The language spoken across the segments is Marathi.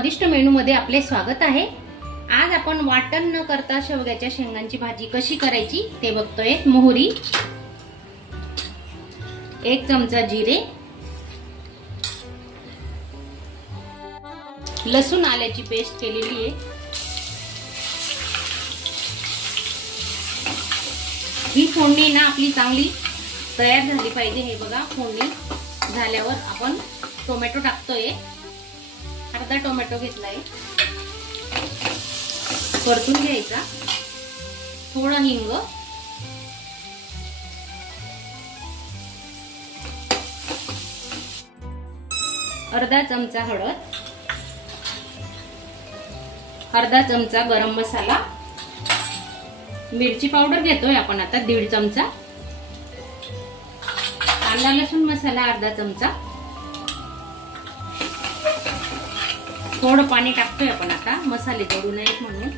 स्वादिष्ट मेनू मध्ये आपले स्वागत आहे। आज आपण वाटण न करता शेवग्याच्या शेंगांची भाजी कशी करायची ते बघतोय। मोहरी, 1 चमचा जिरे, लसूण आल्याची पेस्ट केलेली आहे। ही फोडणी ना आपली चांगली तयार झाली पाहिजे। हे बघा, फोडणी झाल्यावर आपण टोमॅटो टाकतोय। अर्धा टोमॅटो घेतलाय, परतून घ्यायचा। थोडं हिंग, अर्धा चमचा हळद, अर्धा चमचा गरम मसाला, मिरची पावडर घेतोय आपण आता 1.5 चमचा, कांदा लसूण मसाला अर्धा चमचा, थोडं पाणी टाकतोय आपण आता, मसाले जळू नयेत म्हणून।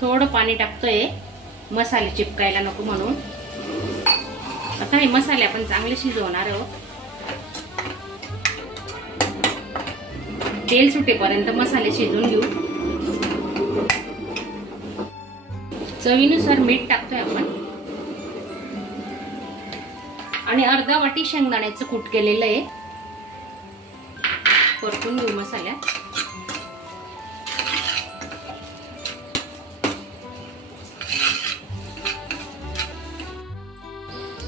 थोडं पाणी टाकतोय, मसाले चिपकायला नको म्हणून। आता हे मसाले आपण चांगले शिजवणार आहोत। तेल सुटेपर्यंत मसाले शिजवून घेऊ। चवीनुसार मीठ टाकतोय आपण आणि अर्धा वाटी शेंगदाण्याचं कूट केलेलं आहे। परतून घेऊ मसाल्यात।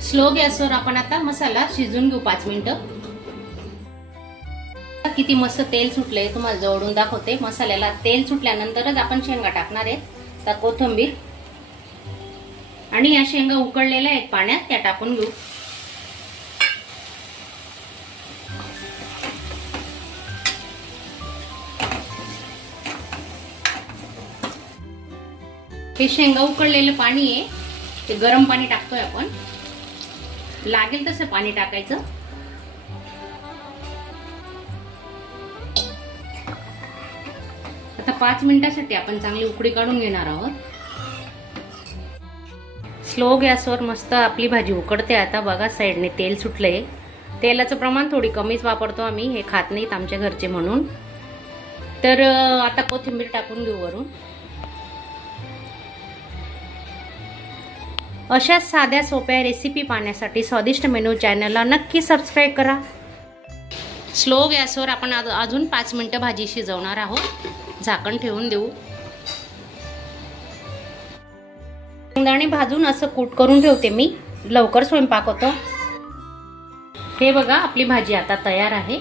स्लो गॅसवर आपण आता मसाला शिजवून घेऊ 5 मिनिटं। किती मस्त तेल सुटलंय तुम्हाला जवळून दाखवते। मसाल्याला तेल सुटल्यानंतरच आपण शेंगा टाकणार आहे। आता कोथिंबीर आणि या शेंगा उकळलेल्या आहेत पाण्यात, त्या टाकून घेऊ। हे शेंगा उकळलेलं पाणी आहे, ते गरम पाणी टाकतोय आपण। लागेल तसं पाणी टाकायचं। आता 5 मिनिटांसाठी आपण चांगली उकळी काढून घेणार आहोत। स्लो गॅसवर मस्त आपली भाजी उकडते। आता बघा, साईडने तेल सुटलंय। तेलाचं प्रमाण थोडी कमीच वापरतो आम्ही, हे खात नाहीत आमच्या घरचे म्हणून। तर आता कोथिंबीर टाकून घेऊ वरून। अशा साध्या सोप्या रेसिपी पाहण्यासाठी स्वादिष्ट मेनू चॅनलला नक्की सबस्क्राईब करा। स्लो गॅसवर आपण अजून 5 मिनिटं भाजी शिजवणार आहोत। झाकण ठेवून देऊ। शेंगदाणे भाजून असं कूट करून ठेवते मी, लवकर स्वयंपाक होतो। हे बघा, आपली भाजी आता तयार आहे।